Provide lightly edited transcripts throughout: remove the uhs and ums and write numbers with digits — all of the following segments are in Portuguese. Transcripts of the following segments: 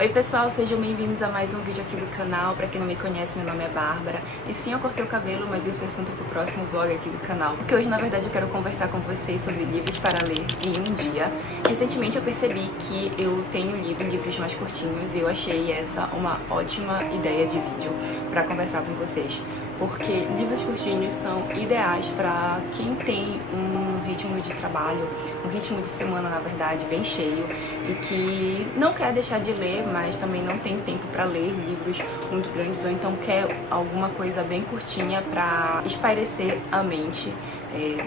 Oi pessoal, sejam bem-vindos a mais um vídeo aqui do canal. Pra quem não me conhece, meu nome é Bárbara. E sim, eu cortei o cabelo, mas isso é assunto pro próximo vlog aqui do canal. Porque hoje, na verdade, eu quero conversar com vocês sobre livros para ler em um dia. Recentemente eu percebi que eu tenho lido livros mais curtinhos e eu achei essa uma ótima ideia de vídeo pra conversar com vocês. Porque livros curtinhos são ideais para quem tem um ritmo de trabalho, um ritmo de semana, na verdade, bem cheio e que não quer deixar de ler, mas também não tem tempo para ler livros muito grandes ou então quer alguma coisa bem curtinha para espairecer a mente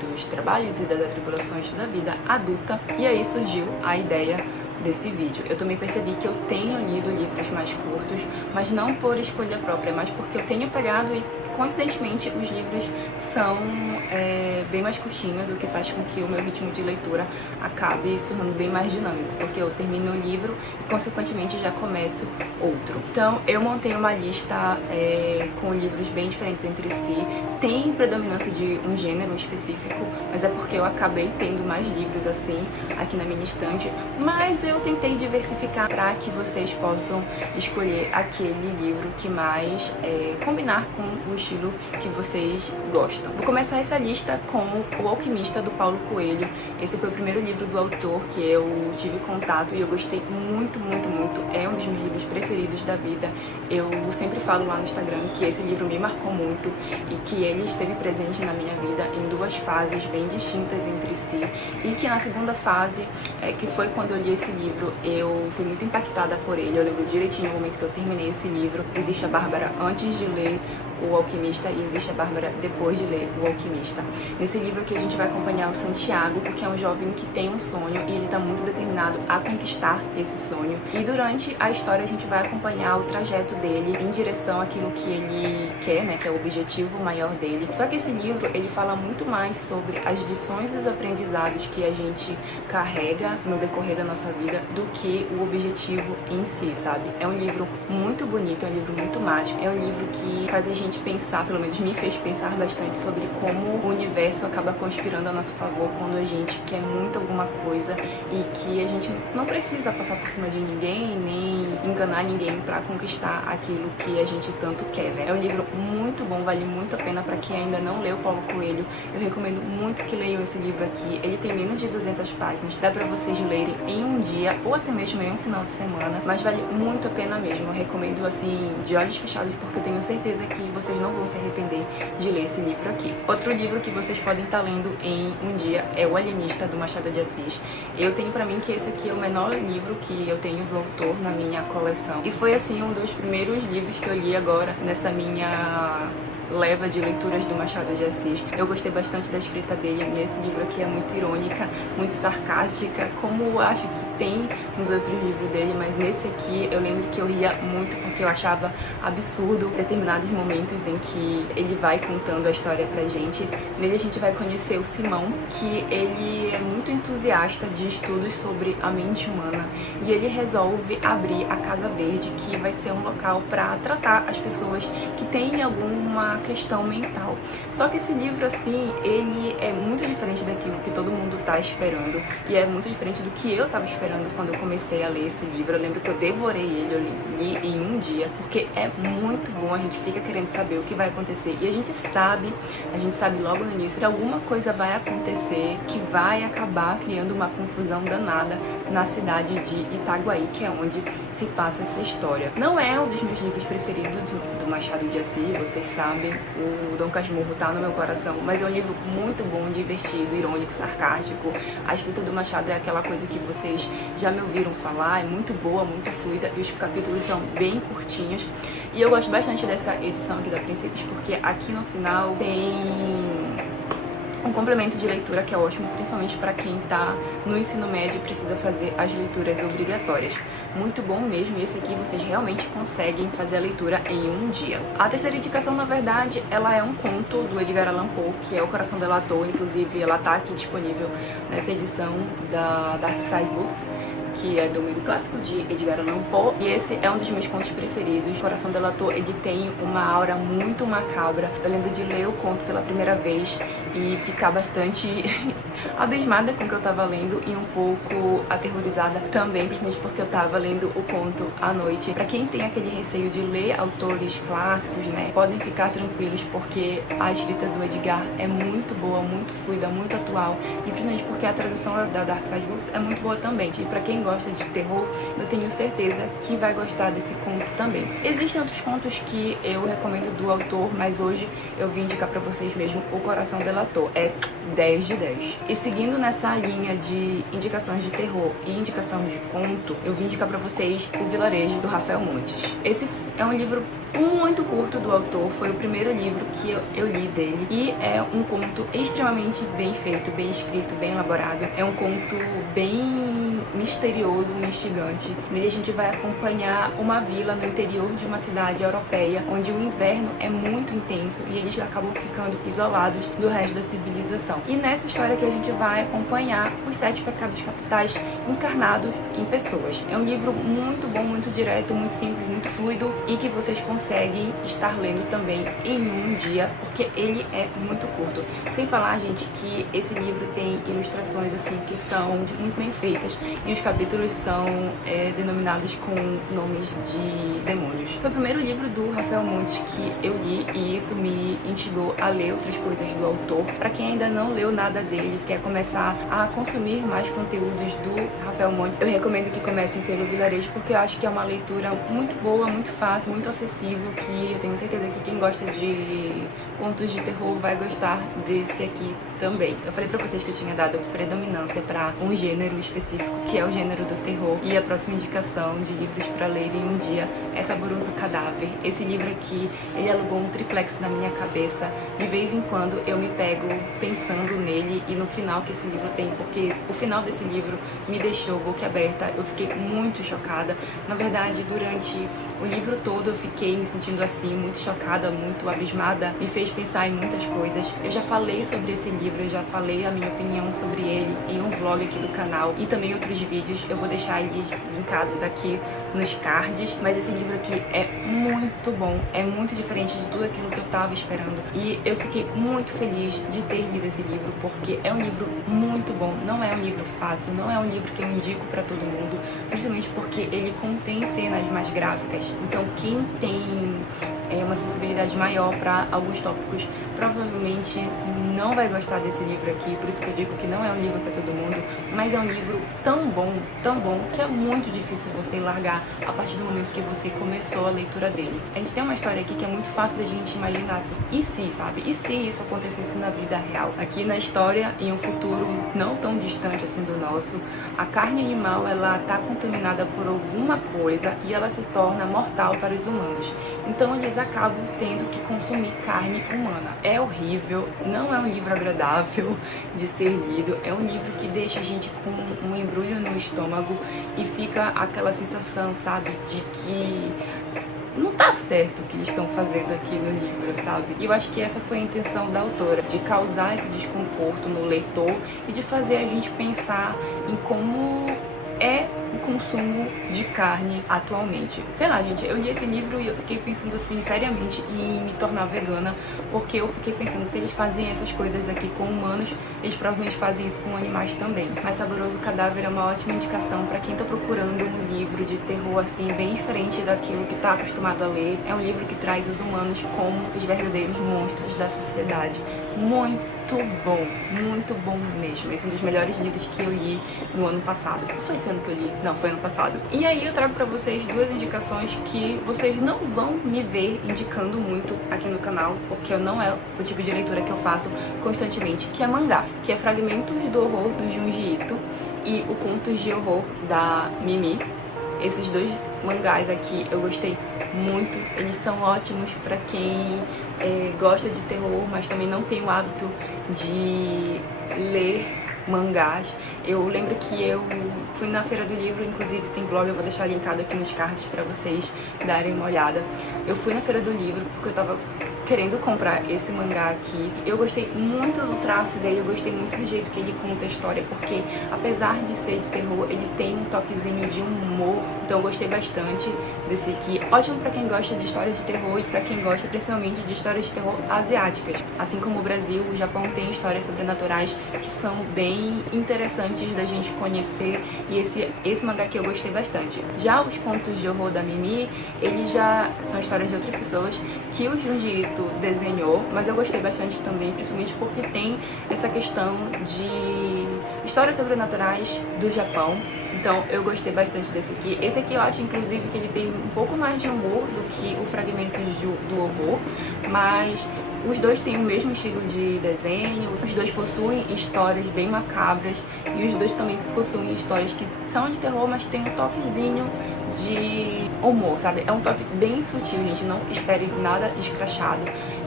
dos trabalhos e das atribulações da vida adulta. E aí surgiu a ideia desse vídeo. Eu também percebi que eu tenho lido livros mais curtos, mas não por escolha própria, mas porque eu tenho pegado e coincidentemente os livros são bem mais curtinhos, o que faz com que o meu ritmo de leitura acabe se tornando bem mais dinâmico, porque eu termino um livro e consequentemente já começo outro. Então eu montei uma lista com livros bem diferentes entre si. Tem predominância de um gênero específico, mas é porque eu acabei tendo mais livros assim aqui na minha estante, mas eu tentei diversificar para que vocês possam escolher aquele livro que mais combinar com o estilo que vocês gostam. Vou começar essa lista com O Alquimista, do Paulo Coelho. Esse foi o primeiro livro do autor que eu tive contato e eu gostei muito, muito, muito. É um dos meus livros preferidos da vida. Eu sempre falo lá no Instagram que esse livro me marcou muito e que ele esteve presente na minha vida em duas fases bem distintas entre si e que na segunda fase, que foi quando eu li esse livro, eu fui muito impactada por ele. Eu lembro direitinho o momento que eu terminei esse livro. Existe a Bárbara antes de ler O Alquimista e existe a Bárbara depois de ler O Alquimista. Nesse livro aqui a gente vai acompanhar o Santiago, que é um jovem que tem um sonho e ele está muito determinado a conquistar esse sonho. E durante a história a gente vai acompanhar o trajeto dele em direção àquilo que ele quer, né, que é o objetivo maior dele. Só que esse livro, ele fala muito mais sobre as lições e os aprendizados que a gente carrega no decorrer da nossa vida do que o objetivo em si, sabe? É um livro muito bonito, é um livro muito mágico, é um livro que faz a gente pensar, pelo menos me fez pensar bastante sobre como o universo acaba conspirando a nosso favor quando a gente quer muito alguma coisa e que a gente não precisa passar por cima de ninguém, nem enganar ninguém para conquistar aquilo que a gente tanto quer, né? É um livro muito bom, vale muito a pena para quem ainda não leu Paulo Coelho. Eu recomendo muito que leiam esse livro aqui. Ele tem menos de 200 páginas, dá para vocês lerem em um dia ou até mesmo em um final de semana, mas vale muito a pena mesmo. Eu recomendo assim, de olhos fechados, porque eu tenho certeza que vocês não vão se arrepender de ler esse livro aqui. Outro livro que vocês podem estar lendo em um dia é O Alienista, do Machado de Assis. Eu tenho pra mim que esse aqui é o menor livro que eu tenho do autor na minha coleção. E foi assim um dos primeiros livros que eu li agora nessa minha leva de leituras do Machado de Assis. Eu gostei bastante da escrita dele nesse livro aqui, é muito irônica, muito sarcástica, como eu acho que tem nos outros livros dele, mas nesse aqui eu lembro que eu ria muito porque eu achava absurdo determinados momentos em que ele vai contando a história pra gente. Nele a gente vai conhecer o Simão, que ele é muito entusiasta de estudos sobre a mente humana e ele resolve abrir a Casa Verde, que vai ser um local para tratar as pessoas que têm alguma questão mental. Só que esse livro, assim, ele é muito diferente daquilo que todo mundo tá esperando e é muito diferente do que eu tava esperando quando eu comecei a ler esse livro. Eu lembro que eu devorei ele, eu li em um dia, porque é muito bom, a gente fica querendo saber o que vai acontecer e a gente sabe logo no início que alguma coisa vai acontecer que vai acabar criando uma confusão danada na cidade de Itaguaí, que é onde se passa essa história. Não é um dos meus livros preferidos do Machado de Assis, vocês sabem, o Dom Casmurro tá no meu coração, mas é um livro muito bom, divertido, irônico, sarcástico. A escrita do Machado é aquela coisa que vocês já me ouviram falar, é muito boa, muito fluida e os capítulos são bem curtinhos. E eu gosto bastante dessa edição aqui da Princípios porque aqui no final tem um complemento de leitura que é ótimo, principalmente para quem está no ensino médio e precisa fazer as leituras obrigatórias. Muito bom mesmo, e esse aqui vocês realmente conseguem fazer a leitura em um dia. A terceira indicação, na verdade, ela é um conto do Edgar Allan Poe, que é O Coração Delator. Inclusive, ela tá aqui disponível nessa edição da Dark Side Books, que é do domínio clássico de Edgar Allan Poe, e esse é um dos meus contos preferidos. O Coração Delator, ele tem uma aura muito macabra. Eu lembro de ler o conto pela primeira vez e ficar bastante abismada com o que eu tava lendo e um pouco aterrorizada também, principalmente porque eu tava lendo lendo o conto à noite. Pra quem tem aquele receio de ler autores clássicos, né, podem ficar tranquilos, porque a escrita do Edgar é muito boa, muito fluida, muito atual, e principalmente porque a tradução da Dark Side Books é muito boa também. E pra quem gosta de terror, eu tenho certeza que vai gostar desse conto também. Existem outros contos que eu recomendo do autor, mas hoje eu vim indicar pra vocês mesmo O Coração Delator. É 10 de 10. E seguindo nessa linha de indicações de terror e indicações de conto, eu vim indicar pra vocês O Vilarejo, do Rafael Montes. Esse é um livro muito curto do autor, foi o primeiro livro que eu li dele, e é um conto extremamente bem feito, bem escrito, bem elaborado. É um conto bem misterioso e instigante. Nele a gente vai acompanhar uma vila no interior de uma cidade europeia, onde o inverno é muito intenso e eles acabam ficando isolados do resto da civilização. E nessa história que a gente vai acompanhar os 7 pecados capitais encarnados em pessoas. É um livro muito bom, muito direto, muito simples, muito fluido, e que vocês conseguem estar lendo também em um dia, porque ele é muito curto. Sem falar, gente, que esse livro tem ilustrações assim que são muito bem feitas, e os capítulos são denominados com nomes de demônios. Foi o primeiro livro do Rafael Montes que eu li, e isso me instigou a ler outras coisas do autor. Para quem ainda não leu nada dele, quer começar a consumir mais conteúdos do Rafael Montes, eu recomendo que comecem pelo Vilarejo, porque eu acho que é uma leitura muito boa, muito fácil, muito acessível, que eu tenho certeza que quem gosta de contos de terror vai gostar desse aqui também. Eu falei pra vocês que eu tinha dado predominância pra um gênero específico, que é o gênero do terror, e a próxima indicação de livros pra ler em um dia é Saboroso Cadáver. Esse livro aqui, ele alugou um triplex na minha cabeça. De vez em quando eu me pego pensando nele e no final que esse livro tem, porque o final desse livro me deixou boquiaberta. Eu fiquei muito chocada. Na verdade, durante o livro todo eu fiquei me sentindo assim, muito chocada, muito abismada. Me fez pensar em muitas coisas. Eu já falei sobre esse livro, eu já falei a minha opinião sobre ele em um vlog aqui do canal e também outros vídeos. Eu vou deixar eles linkados aqui nos cards. Mas esse livro aqui é muito bom, é muito diferente de tudo aquilo que eu tava esperando. E eu fiquei muito feliz de ter lido esse livro, porque é um livro muito bom. Não é um livro fácil, não é um livro que eu indico pra todo mundo, principalmente porque ele contém cenas mais gráficas. Então quem tem uma sensibilidade maior para alguns tópicos provavelmente não vai gostar desse livro aqui, por isso que eu digo que não é um livro para todo mundo, mas é um livro tão bom, que é muito difícil você largar a partir do momento que você começou a leitura dele. A gente tem uma história aqui que é muito fácil da gente imaginar assim, e se, sabe? E se isso acontecesse na vida real? Aqui na história, em um futuro não tão distante assim do nosso, a carne animal, ela tá contaminada por alguma coisa e ela se torna mortal para os humanos. Então eles acabam tendo que consumir carne humana. É horrível, não é um livro agradável de ser lido, é um livro que deixa a gente com um embrulho no estômago e fica aquela sensação, sabe, de que não tá certo o que eles estão fazendo aqui no livro, sabe? E eu acho que essa foi a intenção da autora, de causar esse desconforto no leitor e de fazer a gente pensar em como é o consumo de carne atualmente. Sei lá, gente, eu li esse livro e eu fiquei pensando assim, seriamente, em me tornar vegana, porque eu fiquei pensando, se eles fazem essas coisas aqui com humanos, eles provavelmente fazem isso com animais também. Mas Saboroso Cadáver é uma ótima indicação pra quem tá procurando um livro de terror assim, bem diferente daquilo que tá acostumado a ler. É um livro que traz os humanos como os verdadeiros monstros da sociedade. Muito bom mesmo. Esse é um dos melhores livros que eu li no ano passado. Não foi esse ano que eu li? Não, foi ano passado. E aí eu trago pra vocês duas indicações que vocês não vão me ver indicando muito aqui no canal, porque não é o tipo de leitura que eu faço constantemente, que é mangá, que é Fragmentos do Horror, do Junji Ito, e o Contos de Horror, da Mimi. Esses dois mangás aqui eu gostei muito, eles são ótimos pra quem gosta de terror, mas também não tem o hábito de ler mangás. Eu lembro que eu fui na Feira do Livro, inclusive tem vlog, eu vou deixar linkado aqui nos cards pra vocês darem uma olhada. Eu fui na Feira do Livro porque eu tava querendo comprar esse mangá aqui. Eu gostei muito do traço dele, eu gostei muito do jeito que ele conta a história, porque apesar de ser de terror, ele tem um toquezinho de humor, então eu gostei bastante desse aqui. Ótimo pra quem gosta de histórias de terror e pra quem gosta principalmente de histórias de terror asiáticas. Assim como o Brasil, o Japão tem histórias sobrenaturais que são bem interessantes da gente conhecer, e esse mangá aqui eu gostei bastante. Já os contos de horror da Mimi, eles já são histórias de outras pessoas que o Junji Ito desenhou, mas eu gostei bastante também, principalmente porque tem essa questão de histórias sobrenaturais do Japão. Então eu gostei bastante desse aqui. Esse aqui eu acho inclusive que ele tem um pouco mais de humor do que o Fragmentos do Horror, mas os dois têm o mesmo estilo de desenho, os dois possuem histórias bem macabras e os dois também possuem histórias que são de terror, mas tem um toquezinho de humor, sabe? É um toque bem sutil, gente, não espere nada escrachado.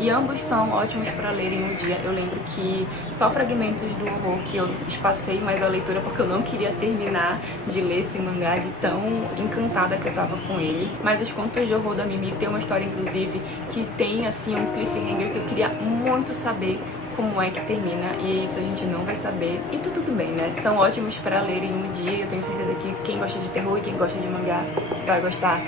E ambos são ótimos para ler em um dia. Eu lembro que só Fragmentos do Horror que eu espacei mais a leitura porque eu não queria terminar de ler esse mangá de tão encantada que eu tava com ele. Mas os contos de horror da Mimi tem uma história, inclusive, que tem, assim, um cliffhanger que eu queria muito saber como é que termina, e isso a gente não vai saber. E tudo bem, né? São ótimos para ler em um dia. Eu tenho certeza que quem gosta de terror e quem gosta de mangá vai gostar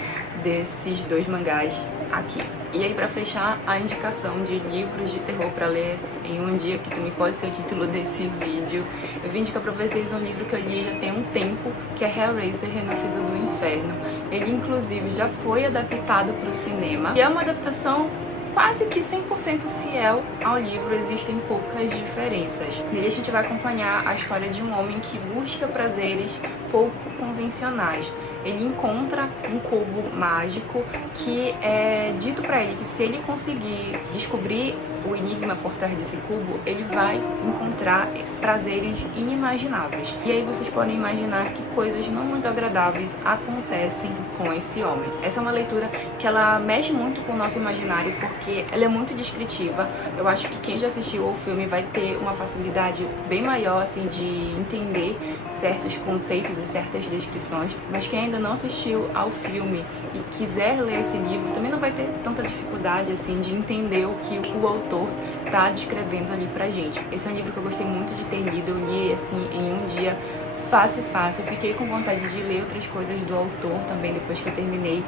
desses dois mangás aqui. E aí, pra fechar a indicação de livros de terror pra ler em um dia, que também pode ser o título desse vídeo, eu vim indicar pra vocês um livro que eu li já tem um tempo, que é Hellraiser, Renascido do Inferno. Ele, inclusive, já foi adaptado pro cinema, e é uma adaptação quase que 100% fiel ao livro, existem poucas diferenças. Nele a gente vai acompanhar a história de um homem que busca prazeres pouco convencionais. Ele encontra um cubo mágico que é dito pra ele que se ele conseguir descobrir o enigma por trás desse cubo, ele vai encontrar prazeres inimagináveis. E aí vocês podem imaginar que coisas não muito agradáveis acontecem com esse homem. Essa é uma leitura que ela mexe muito com o nosso imaginário, porque ela é muito descritiva. Eu acho que quem já assistiu ao filme vai ter uma facilidade bem maior, assim, de entender certos conceitos e certas descrições, mas quem ainda não assistiu ao filme e quiser ler esse livro também não vai ter tanta dificuldade, assim, de entender o que o autor tá descrevendo ali pra gente. Esse é um livro que eu gostei muito de ter lido, eu li, assim, em um dia, fácil. Eu fiquei com vontade de ler outras coisas do autor também, depois que eu terminei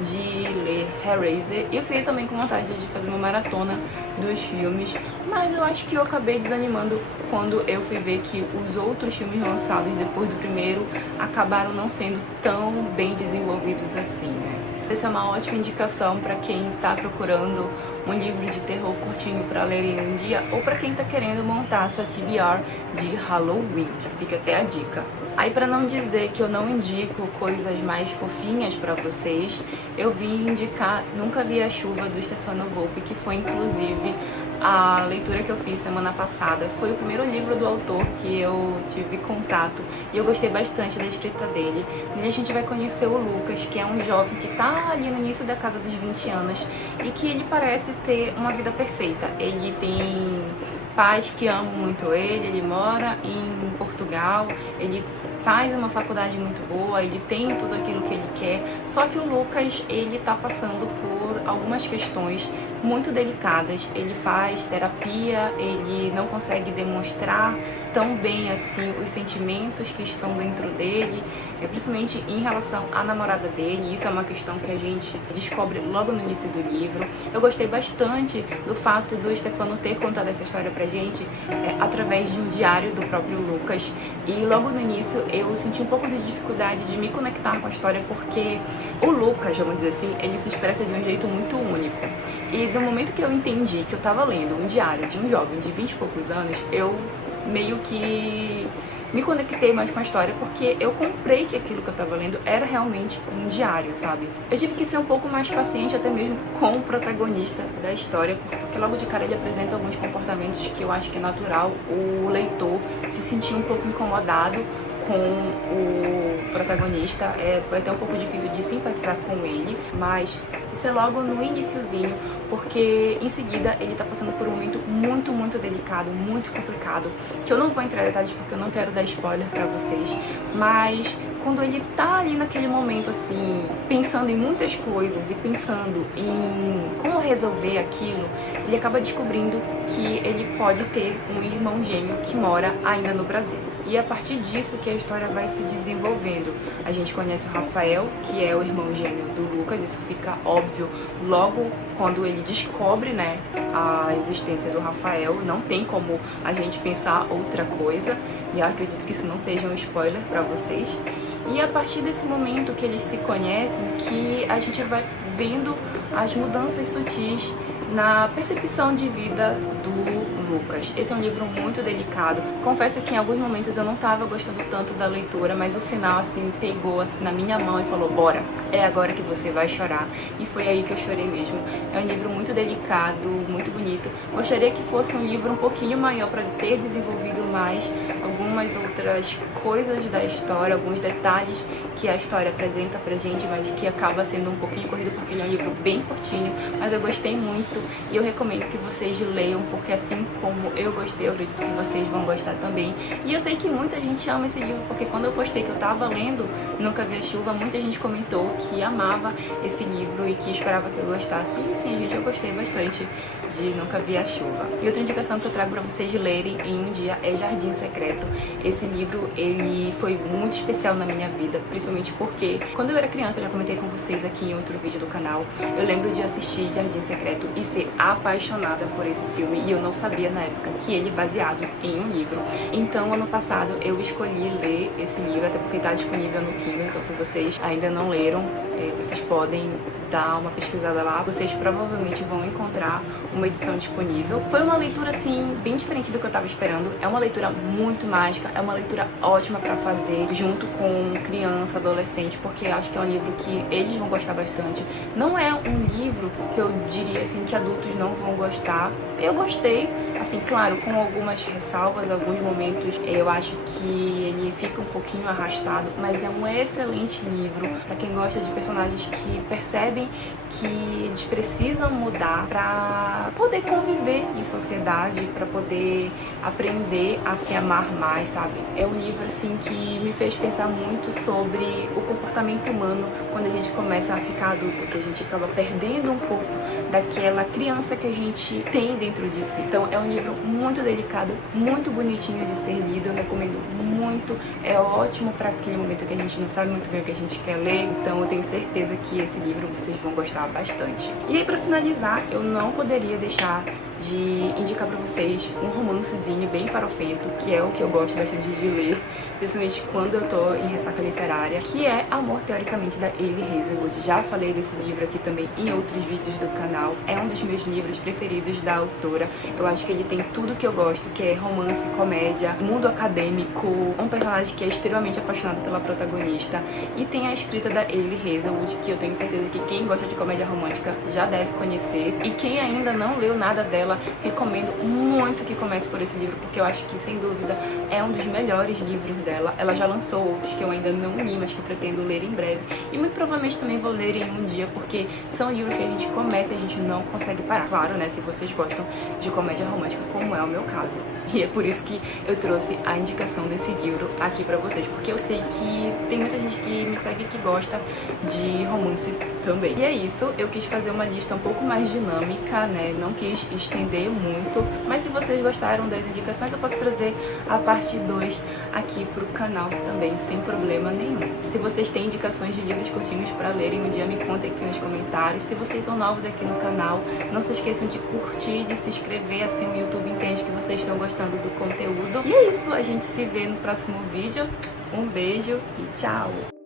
de ler Hellraiser. E eu fiquei também com vontade de fazer uma maratona dos filmes, mas eu acho que eu acabei desanimando quando eu fui ver que os outros filmes lançados depois do primeiro acabaram não sendo tão bem desenvolvidos assim, né? Essa é uma ótima indicação para quem está procurando um livro de terror curtinho para ler em um dia, ou para quem está querendo montar a sua TBR de Halloween, que fica até a dica. Aí, para não dizer que eu não indico coisas mais fofinhas para vocês, eu vim indicar Nunca Vi a Chuva, do Stefano Volpe, que foi inclusive a leitura que eu fiz semana passada. Foi o primeiro livro do autor que eu tive contato e eu gostei bastante da escrita dele. Nele a gente vai conhecer o Lucas, que é um jovem que tá ali no início da casa dos 20 anos e que ele parece ter uma vida perfeita. Ele tem pais que amam muito ele mora em Portugal, ele faz uma faculdade muito boa, ele tem tudo aquilo que ele quer, só que o Lucas, ele tá passando por algumas questões muito delicadas. Ele faz terapia, ele não consegue demonstrar tão bem assim os sentimentos que estão dentro dele, principalmente em relação à namorada dele. Isso é uma questão que a gente descobre logo no início do livro. Eu gostei bastante do fato do Stefano ter contado essa história pra gente através de um diário do próprio Lucas, e logo no início eu senti um pouco de dificuldade de me conectar com a história, porque o Lucas, vamos dizer assim, ele se expressa de um jeito muito único. E no momento que eu entendi que eu tava lendo um diário de um jovem de 20 e poucos anos, eu meio que me conectei mais com a história, porque eu comprei que aquilo que eu tava lendo era realmente um diário, sabe? Eu tive que ser um pouco mais paciente até mesmo com o protagonista da história, porque logo de cara ele apresenta alguns comportamentos que eu acho que é natural o leitor se sentir um pouco incomodado com o protagonista. Foi até um pouco difícil de simpatizar com ele, mas isso é logo no iniciozinho, porque em seguida ele tá passando por um momento muito delicado, muito complicado, que eu não vou entrar em detalhes porque eu não quero dar spoiler pra vocês, mas quando ele tá ali naquele momento assim, pensando em muitas coisas e pensando em como resolver aquilo, ele acaba descobrindo que ele pode ter um irmão gêmeo que mora ainda no Brasil. E é a partir disso que a história vai se desenvolvendo. A gente conhece o Rafael, que é o irmão gêmeo do Lucas, isso fica óbvio logo quando ele descobre, né, a existência do Rafael. Não tem como a gente pensar outra coisa, e eu acredito que isso não seja um spoiler para vocês. E a partir desse momento que eles se conhecem, que a gente vai vendo as mudanças sutis na percepção de vida do Lucas. Esse é um livro muito delicado. Confesso que em alguns momentos eu não estava gostando tanto da leitura, mas o final assim pegou assim na minha mão e falou: bora, é agora que você vai chorar. E foi aí que eu chorei mesmo. É um livro muito delicado, muito bonito. Gostaria que fosse um livro um pouquinho maior para ter desenvolvido mais algumas outras coisas da história, alguns detalhes que a história apresenta pra gente, mas que acaba sendo um pouquinho corrido porque ele é um livro bem curtinho, mas eu gostei muito e eu recomendo que vocês leiam, porque assim como eu gostei, eu acredito que vocês vão gostar também. E eu sei que muita gente ama esse livro, porque quando eu postei que eu tava lendo Nunca Vi a Chuva, muita gente comentou que amava esse livro e que esperava que eu gostasse. E sim, gente, eu gostei bastante de Nunca Vi a Chuva. E outra indicação que eu trago pra vocês lerem em um dia é Jardim Secreto. Esse livro, ele foi muito especial na minha vida, principalmente porque quando eu era criança, eu já comentei com vocês aqui em outro vídeo do canal, eu lembro de assistir Jardim Secreto e ser apaixonada por esse filme, e eu não sabia na época que ele é baseado em um livro. Então, ano passado, eu escolhi ler esse livro, até porque está disponível no Kindle, então se vocês ainda não leram, vocês podem dar uma pesquisada lá, vocês provavelmente vão encontrar uma edição disponível. Foi uma leitura, assim, bem diferente do que eu tava esperando. É uma leitura muito mágica, é uma leitura ótima pra fazer junto com criança, adolescente, porque acho que é um livro que eles vão gostar bastante. Não é um livro que eu diria, assim, que adultos não vão gostar. Eu gostei, assim, claro, com algumas ressalvas, alguns momentos eu acho que ele fica um pouquinho arrastado, mas é um excelente livro pra quem gosta de personagens que percebem que eles precisam mudar pra poder conviver em sociedade, pra poder aprender a se amar mais, sabe? É um livro, assim, que me fez pensar muito sobre o comportamento humano quando a gente começa a ficar adulto, que a gente acaba perdendo um pouco daquela criança que a gente tem dentro de si. Então é um livro muito delicado, muito bonitinho de ser lido, eu recomendo muito, é ótimo para aquele momento que a gente não sabe muito bem o que a gente quer ler, então eu tenho certeza que esse livro vocês vão gostar bastante. E aí, para finalizar, eu não poderia deixar de indicar pra vocês um romancezinho bem farofento, que é o que eu gosto bastante de ler, principalmente quando eu tô em ressaca literária, que é Amor, Teoricamente, da Elie Hazelwood. Já falei desse livro aqui também em outros vídeos do canal, é um dos meus livros preferidos da autora. Eu acho que ele tem tudo que eu gosto, que é romance, comédia, mundo acadêmico, um personagem que é extremamente apaixonado pela protagonista, e tem a escrita da Elie Hazelwood, que eu tenho certeza que quem gosta de comédia romântica já deve conhecer, e quem ainda não leu nada dela, recomendo muito que comece por esse livro, porque eu acho que, sem dúvida, é um dos melhores livros dela. Ela já lançou outros que eu ainda não li, mas que eu pretendo ler em breve, e muito provavelmente também vou ler em um dia, porque são livros que a gente começa e a gente não consegue parar. Claro, né, se vocês gostam de comédia romântica, como é o meu caso. E é por isso que eu trouxe a indicação desse livro aqui pra vocês, porque eu sei que tem muita gente que me segue que gosta de romance também. E é isso, eu quis fazer uma lista um pouco mais dinâmica, né, não quis estender muito, mas se vocês gostaram das indicações, eu posso trazer a parte 2 aqui pro canal também, sem problema nenhum. Se vocês têm indicações de livros curtinhos pra lerem um dia, me contem aqui nos comentários. Se vocês são novos aqui no canal, não se esqueçam de curtir, de se inscrever, assim o YouTube entende que vocês estão gostando do conteúdo. E é isso, a gente se vê no próximo vídeo. Um beijo e tchau!